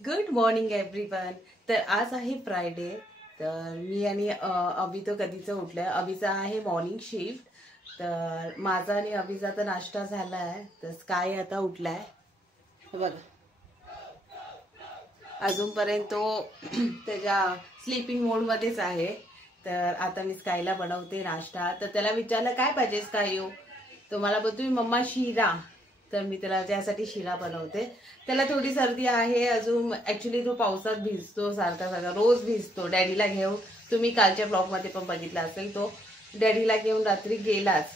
Good morning everyone. तर आज आहे फ्रायडे. तर मी आणि अभि तो कधीचं उठलंय. अभिचा आहे मॉर्निंग शिफ्ट. तर माझा आणि अभिचा तर नाश्ता झाला आहे. तर स्काय आता उठलाय बघ. अजूनपर्यंत तो त्याच्या स्लीपिंग मोडमध्येच आहे. तर आता मी स्कायला बनवते नाश्ता. तर त्याला विचारलं काय पाहिजे स्कायू. तो मला बोलतोय मम्मा शिरा. तर मी त्याला त्यासाठी शिरा बनवते. त्याला थोडी सर्दी आहे अजून. ऍक्च्युली तो पावसात भिजतो सारखा रोज भिजतो. डॅडीला घेऊन तुम्ही कालच्या ब्लॉगमध्ये पण बघितला असेल, तो डॅडीला घेऊन रात्री गेलाच.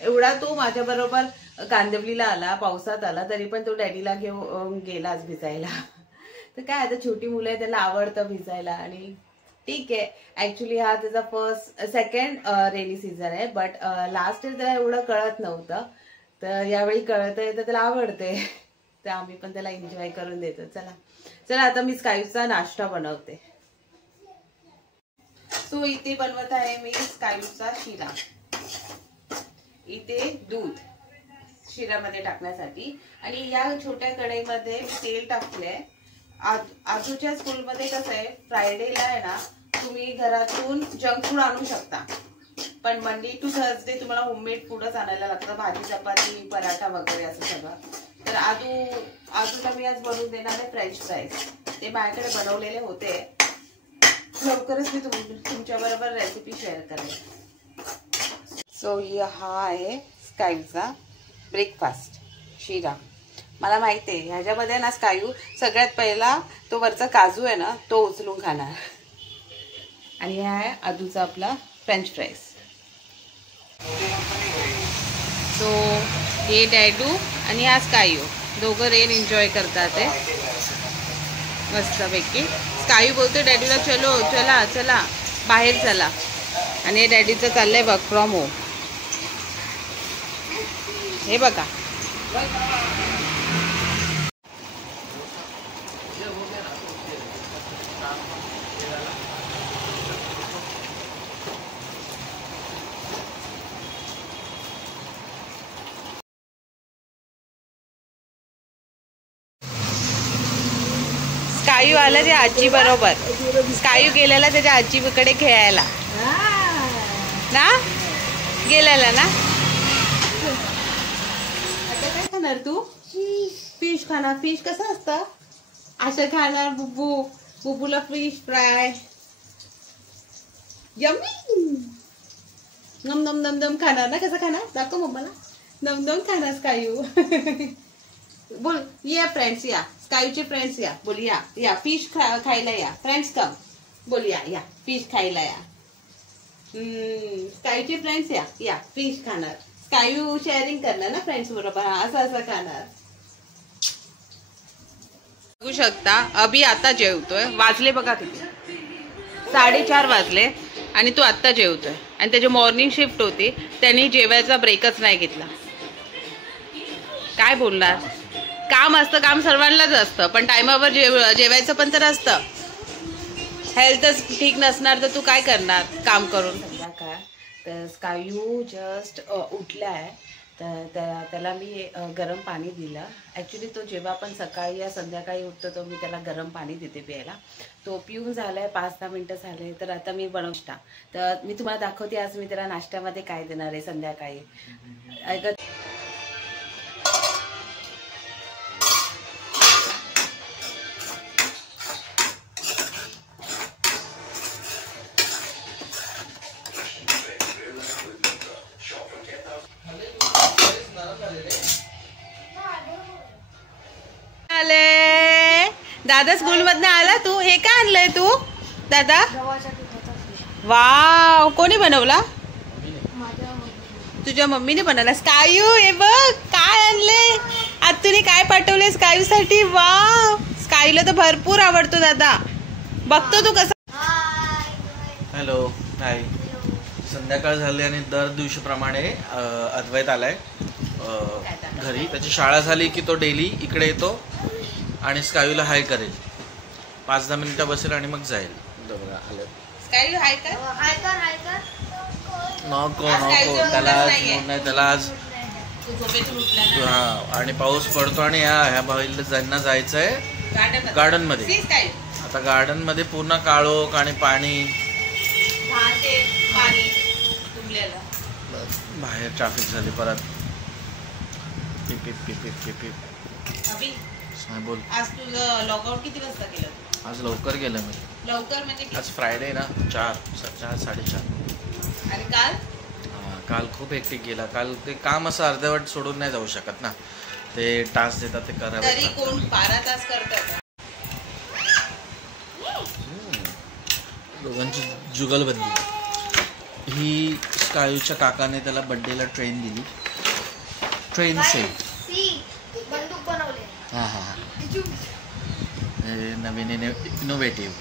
एवढा तो माझ्या बरोबर कांदिवलीला आला, पावसात आला, तरी पण तो डॅडीला घेऊन गेलाच भिजायला. तर काय आता छोटी मुलं आहे, त्याला आवडतं भिजायला. आणि ठीक आहे, ऍक्च्युली हा त्याचा सेकंड रेनी सीझन आहे. बट लास्ट इयर त्याला एवढं कळत नव्हतं. तर यावेळी कळतंय तर त्याला आवडते. तर आम्ही पण त्याला एन्जॉय करून देतो. चला चला आता मी स्कायूचा नाश्ता बनवते. सो इथे बनवत आहे मी स्कायूचा शिरा. इथे दूध शिरामध्ये टाकण्यासाठी. आणि या छोट्या कढईमध्ये मी तेल टाकलंय. आजूच्या स्कूलमध्ये कसं आहे, फ्रायडेला आहे ना तुम्ही घरातून जंक फूड आणू शकता, पण मंडे टू थर्सडे तुम्हाला होममेड फूडच आणायला लागतं. भाजी चपाती पराठा वगैरे असं सगळं. तर आजूला मी आज बनवून देणार आहे फ्रेंच फ्राईज. ते माझ्याकडे बनवलेले होते. लवकरच मी तुमच्या बरोबर रेसिपी शेअर करेन. सो हा आहे स्कायूचा ब्रेकफास्ट शिरा. मला माहिती आहे ह्याच्यामध्ये ना स्कायू सगळ्यात पहिला तो वरचा काजू आहे ना तो उचलून खाणार. आणि हा आहे आदूचा आपला फ्रेंच फ्राईज. सो हे डॅडू आणि हा स्कायू दोघं रेन एन्जॉय करतात आहे मस्तपैकी. स्कायू बोलतो डॅडूला चलो चला चला बाहेर चला. आणि डॅडीचं चाललंय वर्क फ्रॉम होम. हे बघा स्कायू आला त्या आजी बरोबर. स्कायू गेलेला त्याच्या आजीकडे खेळायला ना, गेलेला ना. आता काय खाणार तू? फिश खाणार. फिश कसं असतं असं खाणार. बुबूला फिश फ्राय यम्मी. नम नम नम नम खाणार ना. कसं खाणार दाखव मम्माला. नम नम खाणार स्कायू. बोल या फ्रेंड्स या. स्कायूचे फ्रेंड्स या. बोल या फिश खायला या. फ्रेंड्स कम. बोल या फिश खायला या. स्कायूचे फ्रेंड्स या फिश खाणार. स्कायू शेअरिंग करणार ना फ्रेंड्स बरोबर. असं खाणार. बघू शकता अभि आता जेवतोय. वाजले बघा किती, 4:30 वाजले आणि तू आता जेवतोय. आणि त्याची मॉर्निंग शिफ्ट होती, त्यांनी जेवायचा ब्रेकच नाही घेतला. काय बोलणार. काम असतं, काम सर्वांनाच असतं, पण टायमावर जेवायचं पण तर असतं. हेल्थच ठीक नसणार तर तू काय करणार काम करून. काय तर स्कायू जस्ट उठलाय. तर त्याला मी गरम पाणी दिलं. ॲक्च्युली तो जेव्हा पण सकाळी या संध्याकाळी उठतो तो मी त्याला गरम पाणी देते प्यायला. तो पिऊन झालाय 5-10 मिनटं झाले. तर आता मी बनवता. तर मी तुम्हाला दाखवते आज मी त्याला नाश्त्यामध्ये काय देणार आहे संध्याकाळी. ऐकत दादा स्कूल मधनं आला. तू हे काय आणलंय तू दादा? वाव, कोणी बनवला? तुझ्या मम्मीने बनवला. स्कायू हे बघ काय आणले. आतूने काय पाठवले स्कायू साठी. वाव, स्कायूला तर भरपूर आवडतो दादा. बघतो तू कसं. Hello hi. संध्याकाळ झाली आणि दर दिवशीप्रमाणे अद्वैत आलाय घरी. त्याची शाळा झाली की तो डेली इकडे येतो आणि स्कायूला हाय करेल. 5-10 मिनिटं बसेल आणि मग जाईल. स्कायू हाय कर. नको त्याला आज हा. आणि पाऊस पडतो आणि ह्या भाईला ज्यांना जायचंय गार्डन मध्ये. आता गार्डन मध्ये पूर्ण काळोख आणि पाणी, बाहेर ट्रॅफिक झाली परत. पिप पिप पिप पिप पिप. बोल. आज तुझं लॉकआउट किती वाजता केलं? आज लवकर गेलं मी. लवकर म्हणजे आज फ्रायडे ना, 4 4:30. आणि काल? काल खूप हेक्टिक गेला. काल ते काम असं अर्धवट सोडून नाही जाऊ शकत ना, ते टास्क देतात ते करावं. तरी कोण 12 तास करतात? दोघांची जुगलबंदी. ही स्कायूच्या काकाने त्याला बर्थडेला ट्रेन दिली. ट्रेन से बंदूक बनवले. हां हां हां, नवीन इनोव्हेटिव्ह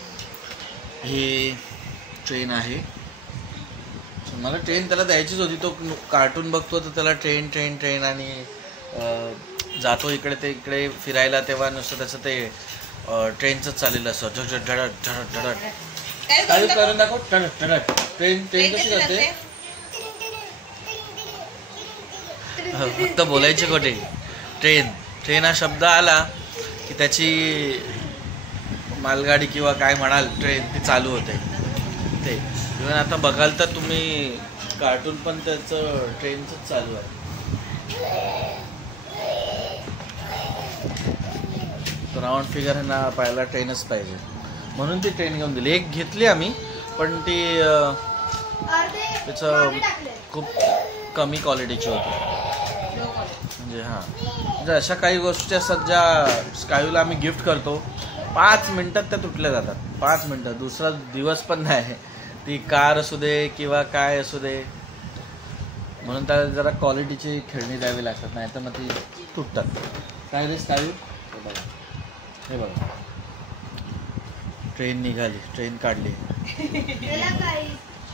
हे ट्रेन आहे. मला ट्रेन त्याला द्यायचीच होती. तो कार्टून बघतो तर त्याला ट्रेन ट्रेन ट्रेन आणि जातो इकडे ते इकडे फिरायला, तेव्हा नुसतं त्याचं ते ट्रेनचंच चाललेलं असं झडझड धडट धडट धडट. काही करून दाखव. धडट धडट. ट्रेन ट्रेन कशी जाते? फक्त बोलायचे कुठे. ट्रेन ट्रेन हा शब्द आला की त्याची मालगाडी किंवा काय म्हणाल ट्रेन ती चालू होते. ते इव्हन आता बघाल तर तुम्ही कार्टून पण त्याचं ट्रेनचंच चालू आहे. राऊंड फिगर ह्यांना पाहायला ट्रेनच पाहिजे म्हणून ती ट्रेन घेऊन दिली. एक घेतली आम्ही, पण ती त्याचं खूप कमी क्वालिटीची होती. म्हणजे हां, म्हणजे अशा काही गोष्टी असतात ज्या स्कायूला आम्ही गिफ्ट करतो, 5 मिनटात त्या तुटल्या जातात. 5 मिनटात, दुसरा दिवस पण नाही. ती कार असू दे किंवा काय असू दे, म्हणून त्याला जरा क्वालिटीची खेळणी द्यावी लागतात, नाही तर मग ती तुटतात. काय रे स्कायू? हे बघा, ट्रेन निघाली, ट्रेन काढली.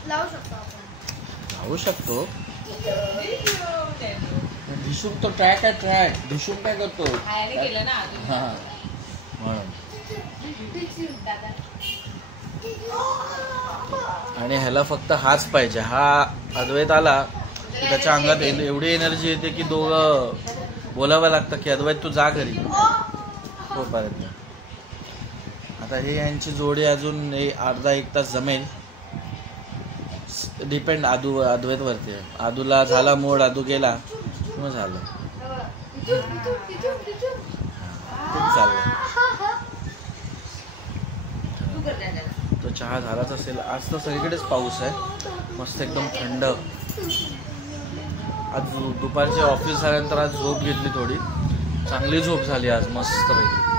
लावू शकतो. ढिशूम तो ट्रॅक आहे, ट्रॅक. ढिशूम काय करतो? हां, म्हणून. आणि ह्याला फक्त हाच पाहिजे. हा अद्वैत आला की त्याच्या अंगात एवढी एनर्जी येते की दोघं बोलावं लागतं की अद्वैत तू जा घरी. हो पर्यंत. आता हे यांची जोडी अजून अर्धा-1 तास जमेल. डिपेंड अद्वैतवरती आहे. आदूला झाला मूड, आदू गेला मग झालं. खूप चाललं. तो चहा झालाच असेल. आज तर सगळीकडेच पाऊस आहे, मस्त एकदम थंड. आज दुपारची ऑफिस झाल्यानंतर आज झोप घेतली, थोडी चांगली झोप झाली आज मस्त पैकी.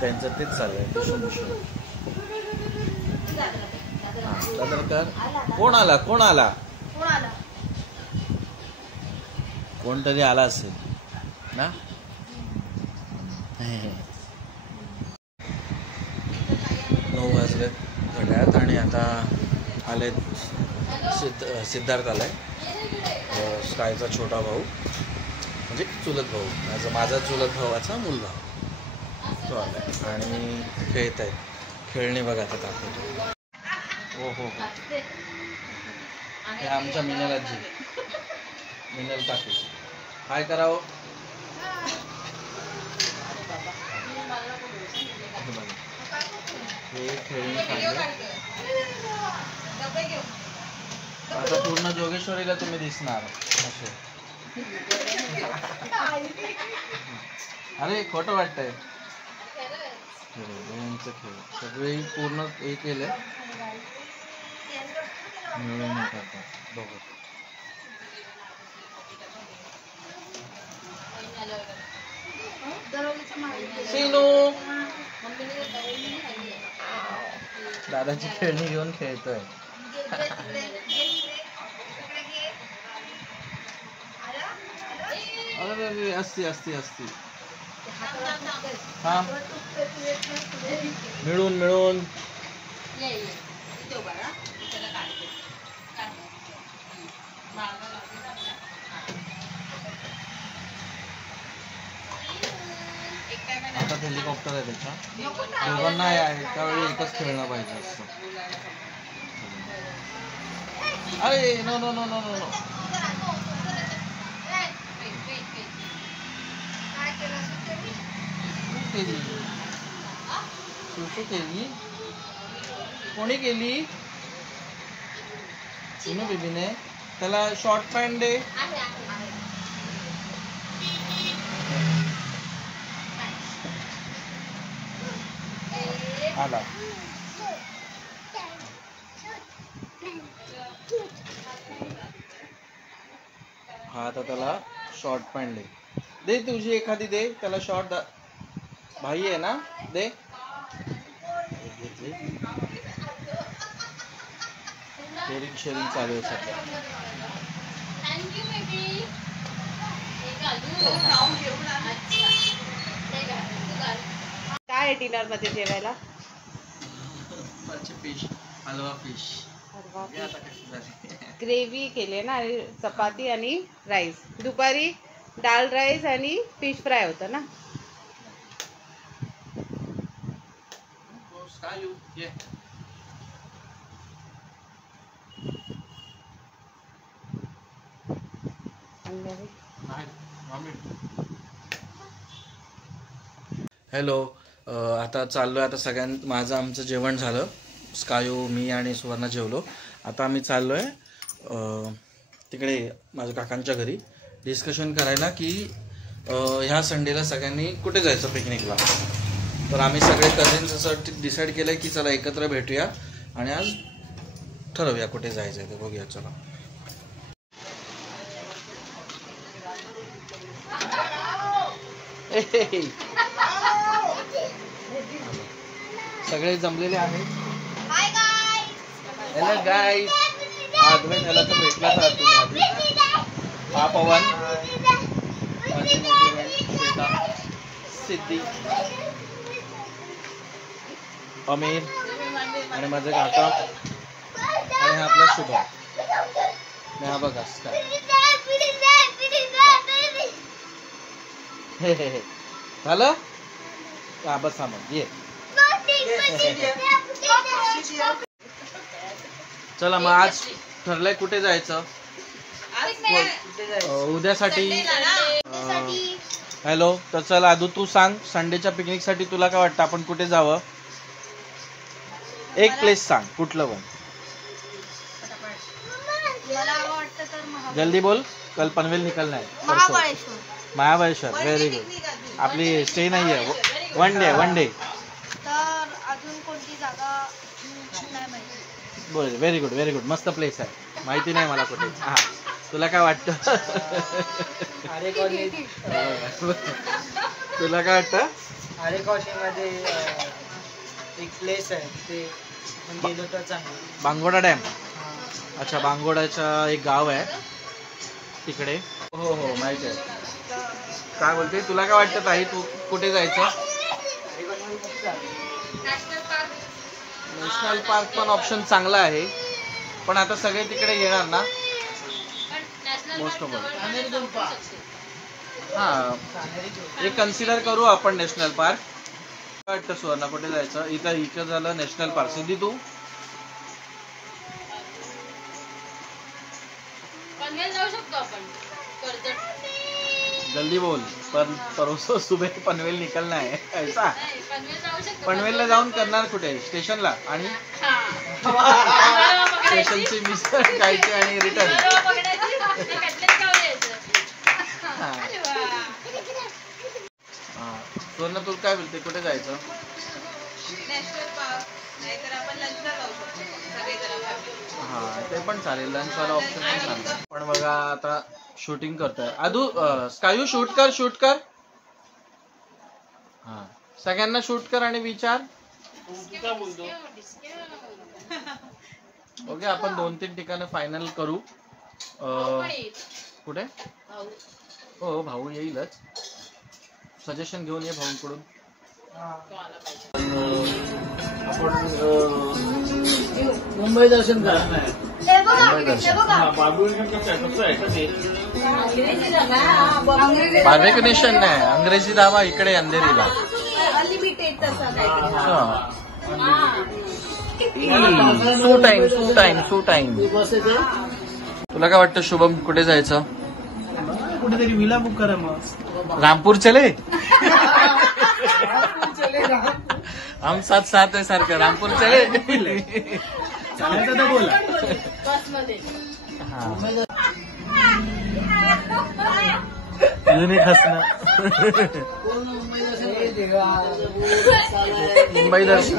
त्यांचं तेच चाललंय. कोण आला? कोण आला? कोणतरी आला असेल ना. 9 वाजले घड्याळात आणि आता आलेत सिद्धार्थ आलाय, स्कायचा छोटा भाऊ, म्हणजे चुलत भाऊ, माझा चुलत भावाचा मुलगा. तो आलाय आणि खेळत आहेत. खेळणे बघा आता दाखवतो. हो हो हो, हे आमच्या मिनल आजी, मिनल काकू. काय करावं? हे खेळणी काढले. आता पूर्ण जोगेश्वरीला तुम्ही दिसणार असे. अरे खोटं वाटतंय. खेळ सगळे पूर्ण हे केलं मिळून करतात दोघं. दादाची खेळणी घेऊन खेळतोय. अरे असती असती असती. हा, मिळून मिळून. आता हेलिकॉप्टर आहे त्याच्या. दोघांना एका वेळी एकच खेळणं पाहिजे असतं. अरे no no no no no no. केली सुसू केली कोणी केली चिनू बेबीने त्याला शॉर्ट पॅन्ट दे आला हा आता त्याला शॉर्ट पॅन्ट दे दे तुझी एखादी दे त्याला शॉर्ट भाई आहे ना दे शेअरिंग शेअरिंग चालू आहे सध्या काय आहे डिनर मध्ये जेवायला फिश हलवा फिश ग्रेव्ही केली ना आणि चपाती आणि राईस दुपारी डाळ राईस आणि फिश फ्राय होतं ना हॅलो आता चाललोय आता माझं आमचं जेवण झालं स्कायो मी आणि सुवर्णा जेवलो आता आम्ही चाललोय तिकडे माझ्या काकांच्या घरी डिस्कशन करायला की ह्या संडेला सगळ्यांनी कुठे जायचं पिकनिकला तर आम्ही सगळे कझिन्स असं डिसाईड केलं की चला एकत्र भेटूया आणि आज ठरवूया कुठे जायचं ते बघूया चला सगळे जमलेले आहेत हॅलो गाईज अद्वैत ह्याला तर भेटलाच आहात तुम्ही आधी हा पवन माझी मोठी बहीण श्वेता सिद्धी अमीर आणि माझे काका आणि हा आपला शुभम आणि हा बघा स्काय हे झालं हा बस सामान ये चला मग आज ठरलंय कुठे जायचं उद्यासाठी हॅलो तर चल आदू तू सांग संडेच्या पिकनिक साठी तुला काय वाटतं आपण कुठे जावं एक प्लेस सांग कुठलं पण जल्दी बोल कल पनवेल निकलना है महाबळेश्वर व्हेरी गुड आपली स्टे नाही आहे वन डे बोल व्हेरी गुड मस्त प्लेस आहे माहिती नाही मला कुठे हा तुला काय वाटतं तुला काय वाटतं मध्ये एक प्लेस आहे ते गेलो तर चांगलं बांगोडा डॅम अच्छा बांगोडाचा एक गाव आहे तिकडे हो माहिती आहे काय बोलते तुला काय वाटतं ताई तू कुठे जायचं नॅशनल पार्क पण ऑप्शन चांगला आहे पण आता सगळे तिकडे येणार ना मोस्ट ऑफ हा एक कन्सिडर करू आपण नॅशनल पार्क काय वाटतं सुवर्णा कुठे जायचं इथं झालं नॅशनल पार्क सिद्धी तू जाऊ शकतो आपण जल्दी बोल पर परसों सुबह पनवेल निकलना है ऐसा पनवेलला जाऊन करणार कुठे स्टेशनला आणि स्टेशनची मिसळ खायची आणि रिटर्न सोना तू काय बोलते कुठे जायचं नॅशनल पार्क नाहीतर आपण लंचला जाऊ शकतो हा ते पण चालेल लंच वाला ऑप्शन पण चालेल पण बघा आता शूटिंग करतोय आदू स्कायू शूट कर हा सगळ्यांना शूट कर आणि विचार ओके आपण 2-3 ठिकाणं फायनल करू कुठे हो भाऊ येईलच सजेशन घेऊन ये भाऊंकडून आपण मुंबई दर्शन करा बार्बेक्युनेशन नाही अंग्रेजी धाबा इकडे अंधेरीला टू टाइम तुला काय वाटतं शुभम कुठे जायचं कुठेतरी विला बुक करा मग रामपूर चले हम साथ साथ है सारखं रामपूरचे. चालायचं तर बोला. युनिक हसणं. मुंबई दर्शन.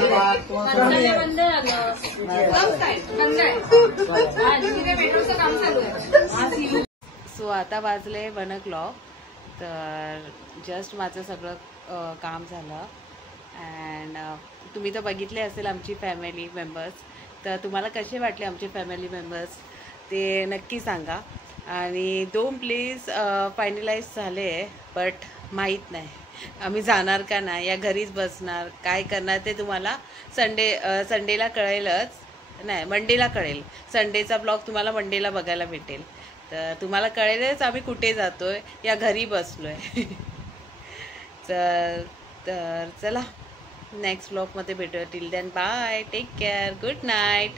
सो आता वाजले 1 o'clock. तर जस्ट माझं सगळं काम झालं. अँड तुम्ही तर बघितले असेल आमची फॅमिली मेंबर्स. तर तुम्हाला कसे वाटले आमचे फॅमिली मेंबर्स ते नक्की सांगा. आणि 2 प्लेस फायनलाइज झाले आहे, बट माहीत नाही आम्ही जाणार का नाही, या घरीच बसणार, काय करणार ते तुम्हाला संडेला कळेलच. नाही, मंडेला कळेल. संडेचा ब्लॉग तुम्हाला मंडेला बघायला भेटेल. तर तुम्हाला कळेलच आम्ही कुठे जातोय, या घरी बसलोय. तर चला नेक्स्ट ब्लॉगमध्ये भेटूया. Till then bye, take care, good night.